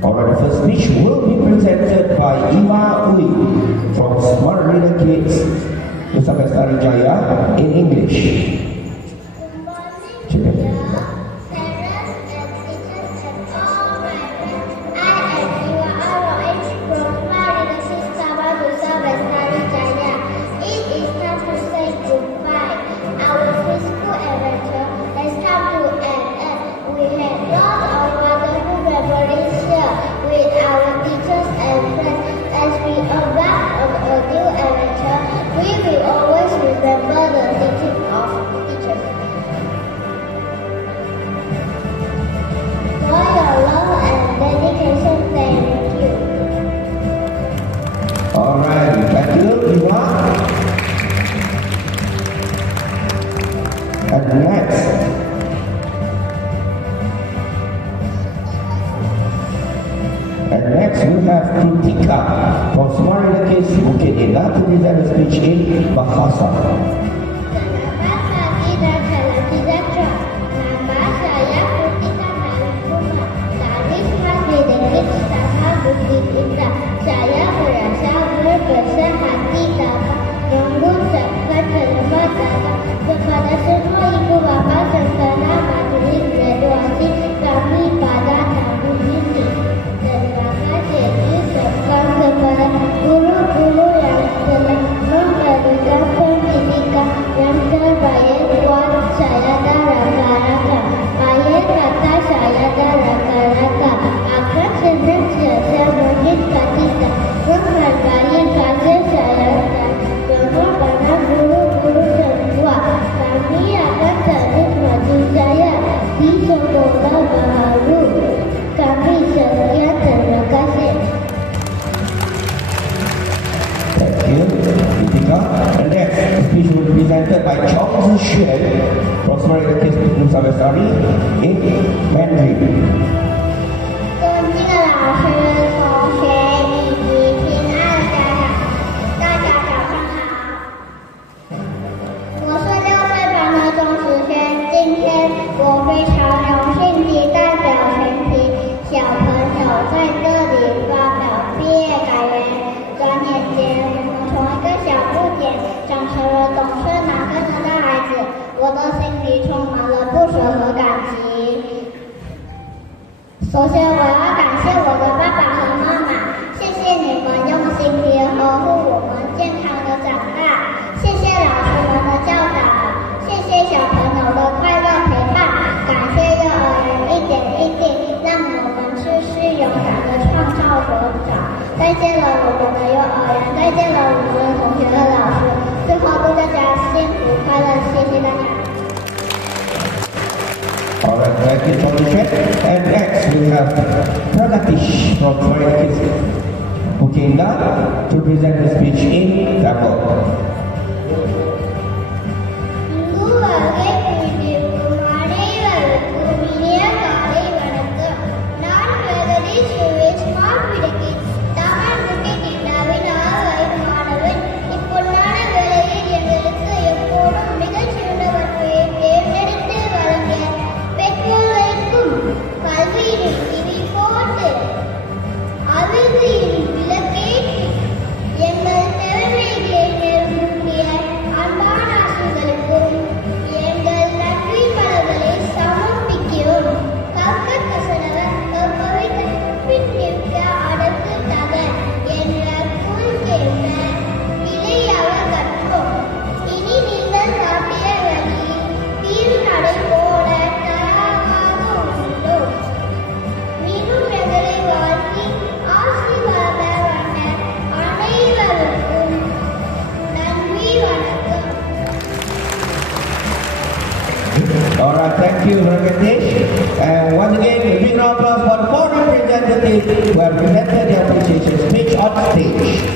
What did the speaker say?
Alright, the first speech will be presented by Iwa Ui from Smart Reader Kids Nusa Bestari Jaya in English. And next we have Kritika from Smart Reader Kids Bukit Indah to present a speech in Bahasa. Saya merasa berbesar hati dapat mengucapkan terima kasih kepada semua ibu bapa serta majelis graduasi kami pada tahun ini. Terima kasih diucapkan kepada guru-guru yang telah memberikan pendidikan yang terbaik buat saya dan rakan-rakan. Akhir kata saya dan rakan-rakan akan senantiasa mengikuti dan menghargai kasih sayang dan pengorbanan guru-guru semua. Kami akan terus maju jaya di sekolah baru. Kami sekian, terima kasih. Thank you, Kritika. And next speech will be presented by Chong Zixuan from Smart Reader Kids Nusa Bestari in Mandarin. 尊敬的老师、同学以及亲爱的家长，大家早上好。我是6岁班的钟子轩，今天我非常荣幸地代表全体小朋友在这里发表毕业感言。转眼间，我从一个小不点长成了懂事难跟的大孩子，我的心里充满了不舍和感激。首先，我要感谢我的爸爸和妈妈，谢谢你们用心地呵护我们健康的长大，谢谢老师们的教导，谢谢小朋友的快乐陪伴，感谢幼儿园一点一滴让我们持续勇敢地创造成长。再见了我们的幼儿园，再见了我们的同学和老师，最后祝大家幸福快乐，谢谢大家。Alright, thank you, Chong Zixuan. And next we have Pragatish from Smart Reader Kids Bukit Indah to present the speech in Tamil. Alright, thank you, Pragatish. And once again, a big round of applause for the foreign representatives who have presented their appreciation speech on stage.